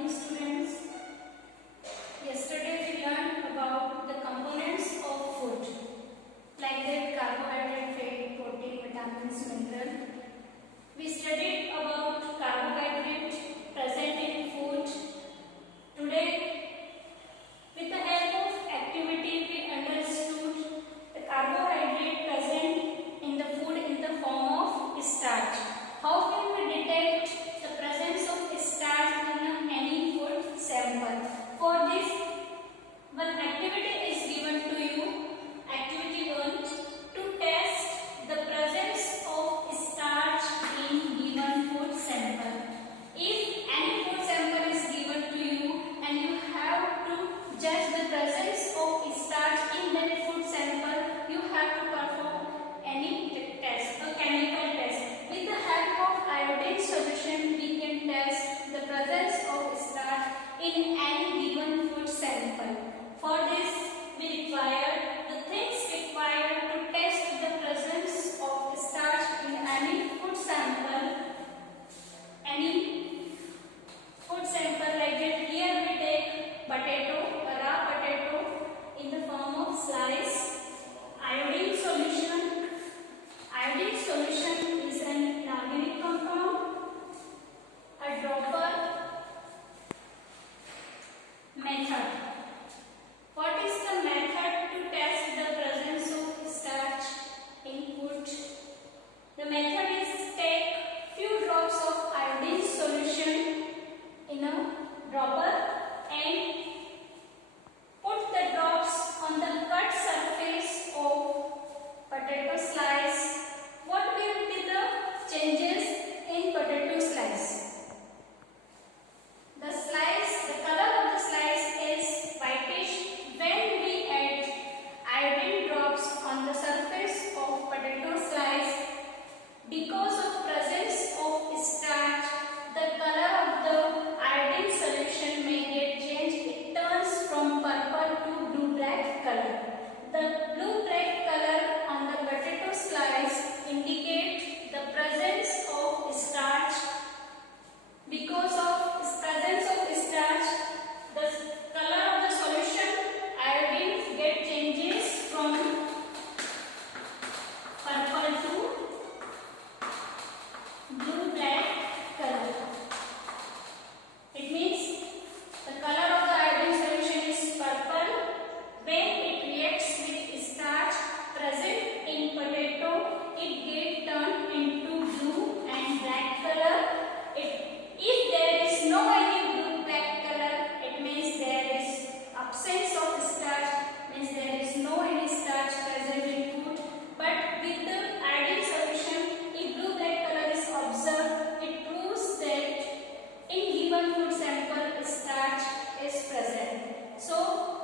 morning, students. Yesterday we learned about the components of food, like that carbohydrate, fat, protein, vitamins, mineral. We studied about carbohydrate present in food. Today, with the help of activity, we understood the carbohydrate present in the food in the form of starch. How can we detect the presence of starch in any food sample? For this, one activity is given to you. Activity 1, to test the presence of starch in given food sample. If any food sample is given to you and you have to judge the presence of starch in that food sample, you have to perform any test, a chemical test. With the help of iodine solution, we can test the presence of starch in any given food sample. For this, we require the things required to test the presence of starch in any food sample. Any food sample like that. Here we take potato, a raw potato in the form of slice. Iodine solution. Iodine solution is an inorganic compound. A dropper. Method. What is the method to test the presence of starch in food? The method is take few drops of iodine solution in a dropper and put the drops on the cut surface of potato slice. What will be the changes in potato slice? The color of the slice is whitish when we add iodine drops on the surface of potato slice. Because of presence of starch, the color of the iodine solution may get changed. It turns from purple to blue-black color. The blue-black color on the potato slice indicate the presence of starch. Because of presence of starch, the color of the solution iodine get changes from purple to blue-black color. It means the color of the iodine solution is purple. When it reacts with starch present in potato, it get turned into blue and black color. If there is no any blue-black color, it means there is absence of starch, means there is no any starch present in food. But with the iodine solution, if blue-black color is observed, it proves that in given food sample starch is present. So